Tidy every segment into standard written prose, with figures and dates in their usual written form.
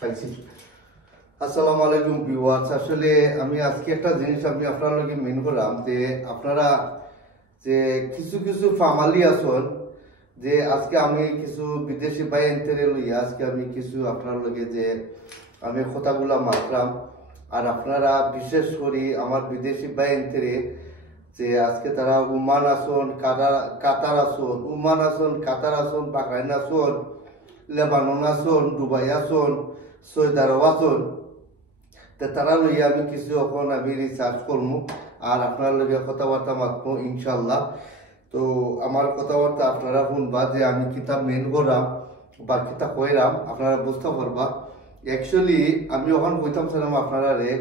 পাইছি। আসসালামু আলাইকুম ভিউয়ার্স। আসলে আমি আজকে একটা জিনিস আমি আপনার লগে মেন করলাম যে আপনারা যে কিছু কিছু ফার্মালি আছেন যে আজকে আমি কিছু বিদেশি ভাই এনতে লইয়া আজকে আমি কিছু আপনার লগে যে আমি কথাগুলা মাত্রাম। আর আপনারা বিশেষ করে আমার বিদেশি ভাই এনতে যে আজকে তারা ওমান আসন, কাতার আসন, ওমান আসন, কাতার আসন, বাহরাইন আসন, লেবানন আসন, দুবাই আসন, সৌদি আরব আসন। তারা লইয়া আমি কিছু এখন আমি রিসার্চ করবো আর আপনার লগে কথাবার্তা মাতবো ইনশাল্লাহ। তো আমার কথাবার্তা আপনারা শুনবা যে আমি কিতাব মেন করাম বা কিতাব কইরাম আপনারা বুঝতে পারবা। অ্যাকচুয়ালি আমি ওখান কইতাম ছিলাম আপনারা রে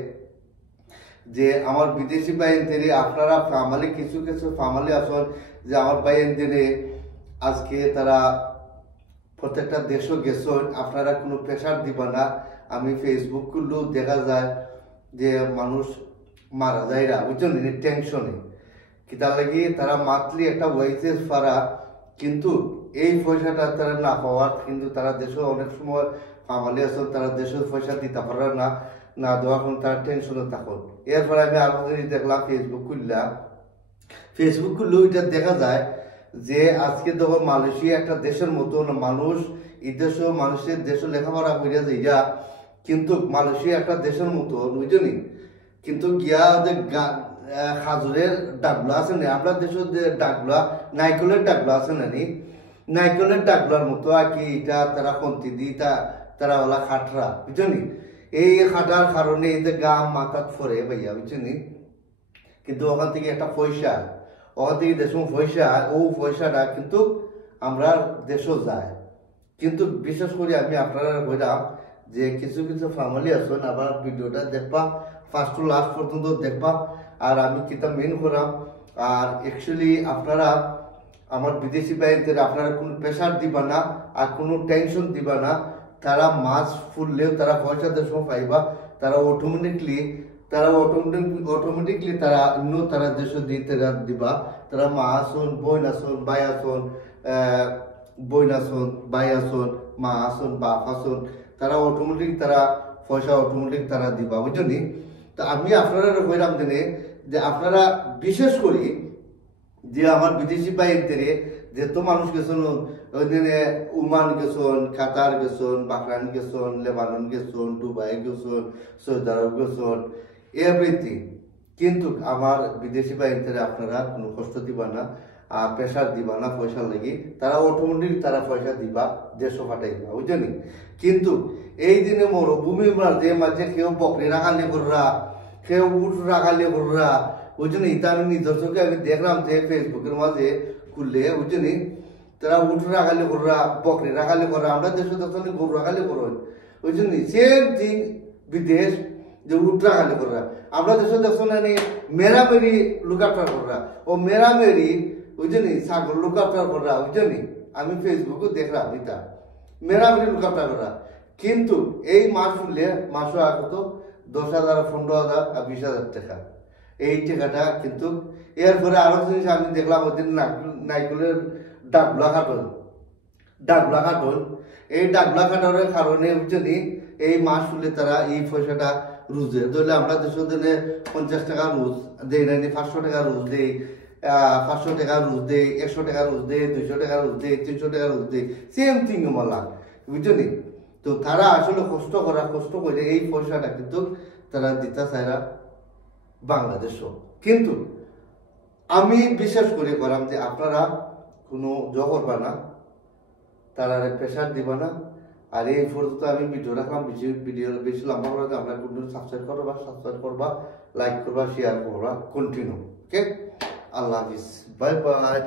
যে আমার বিদেশি বাইনদের আপনারা ফ্যামিলি কিছু কিছু ফ্যামিলি আসন যে আমার বাইনদের আজকে তারা প্রত্যেকটা দেশও গেছেন, আপনারা কোনো প্রেশার দিবা না। আমি ফেসবুক করলেও দেখা যায় যে মানুষ মারা যায় বুঝছেন টেনশনে কিতা লাগি তারা মান্থলি একটা ওয়েজেস পারা, কিন্তু এই পয়সাটা তারা না পাওয়ার কিন্তু তারা দেশে অনেক সময় ফ্যামিলি আছে তারা দেশের পয়সা দিতে পারে না, না দেওয়ার কারণে তারা টেনশনে থাকুন। এরপরে আমি আরো জিনিস দেখলাম ফেসবুক করলেও এটা দেখা যায় যে আজকে দেখো মালয়েশিয়া একটা দেশের মতন মানুষ এই দেশেও মানুষের দেশে লেখাপড়া করিয়া যাইয়া, কিন্তু মালয়েশিয়া একটা দেশের মতো বুঝলি কিন্তু গিয়া ওদের খাজুরের ডাকগুলা আছে না, আপনার দেশের যে ডাকগুলা নাইকলের ডাকগুলা আছে না নি, নাইকলের ডাকগুলার মতো আর কি এটা তারা কন্তি দি তারা ওলা খাটরা বুঝলি। এই খাটার কারণে এই যে গা মাথাত ফরে ভাইয়া বুঝলি, কিন্তু ওখান থেকে একটা পয়সা ওখান থেকে দেশ পয়সা ও পয়সাটা কিন্তু আমরা দেশও যায়। কিন্তু বিশেষ করে আমি আপনারা বললাম যে কিছু কিছু ফ্যামিলি আছেন আবার ভিডিওটা দেখবা ফার্স্ট টু লাস্ট পর্যন্ত দেখবা আর আমি কিতাব মেন করাম। আর অ্যাকচুয়ালি আপনারা আমার বিদেশি বাইনদের আপনারা কোনো প্রেশার দিবা না আর কোনো টেনশন দিবা না। তারা মাছ ফুললেও তারা পয়সা দেশ পাইবা, তারা অটোমেটিকলি তারা অন্য তারা দেশ দিতে দিবা। তারা মা আসন, বোন আসন, ভাই আসন, বোন আসন, ভাই আসন, মা আসন, বাপ আসন, তারা অটোমেটিক তারা পয়সা অটোমেটিক তারা দিবা বুঝলি। তো আমি আপনারা কইলাম দিনে যে আপনারা বিশেষ করি যে আমার বিদেশি বাইনদের যেহেতু মানুষ গেছেন ওই দিনে ওমান গেছেন, কাতার গেছেন, বাহরাইন গেছেন, লেবানন গেছেন, দুবাই গেছেন, সৌদি আরব গেছেন, এভরিথিং। কিন্তু আমার বিদেশি বাইনদের আপনারা কোনো কষ্ট দিবা না আর প্রেশার দিবা না পয়সা লাগি, তারা অটোমেটিক তারা পয়সা দিবা দেড়শো ফাটাইবা বুঝলি। কিন্তু এই দিনে মরুভূমির মাঝে মাঝে কেউ বকরি রাখালি কররা, কেউ উঠ রাখালি কররা বুঝলি। এটা আমি নিজের চোখে আমি দেখলাম যে ফেসবুকের মাঝে খুললে বুঝলি তারা উঠ রাখালি কররা, বকরি রাখালি করা। আমরা দেশে দেখছি গরু রাখালি করো বুঝলি, সেম থিং বিদেশ যে উঠ রাখালি কররা। আমরা দেশে দেখছো না মেরামেরি লুকাটার কররা, ও মেরামেরি বুঝলি ছাগল লুকাটার কররা বুঝলি। আমি ফেসবুকে দেখলাম এটা মেরামেরি লুকাটার করা। কিন্তু এই মাস শুনলে মাসও আগত 10,000, 15,000 আর 20,000 টাকা এই টাকাটা। কিন্তু এরপরে আরো জিনিস আমি দেখলাম ওই দিন নাইকুলের ডাকগুলা কাটল এই ডাকগুলা কাটার কারণে বুঝলি এই মাস শুনলে তারা এই পয়সাটা রুজে ধরলে আমরা দেশের দিনে 50 টাকা রুজ দেই না, 500 টাকা রুজ দেই, 500 টাকা রুজ দেই, 100 টাকা রুজ দেই, 200 টাকা রুজ দেই, 300 টাকা রুজ দেই, সেম থিং মালা বুঝলি। তো তারা আসলে কষ্ট করে এই পয়সাটা কিন্তু তারা দিতে চায় না বাংলাদেশও। কিন্তু আমি বিশ্বাস করে করাম যে আপনারা কোনো করবা না, তারা প্রেশার দিবা না। আর এই পর্যন্ত আমি ভিডিও রাখলাম, ভিডিও বেশি লম্বা করে আমরা সাবস্ক্রাইব করবা, লাইক করবা, শেয়ার করবা, কন্টিনিউ। ওকে, আল্লাহ হাফিজ, বাই বাই।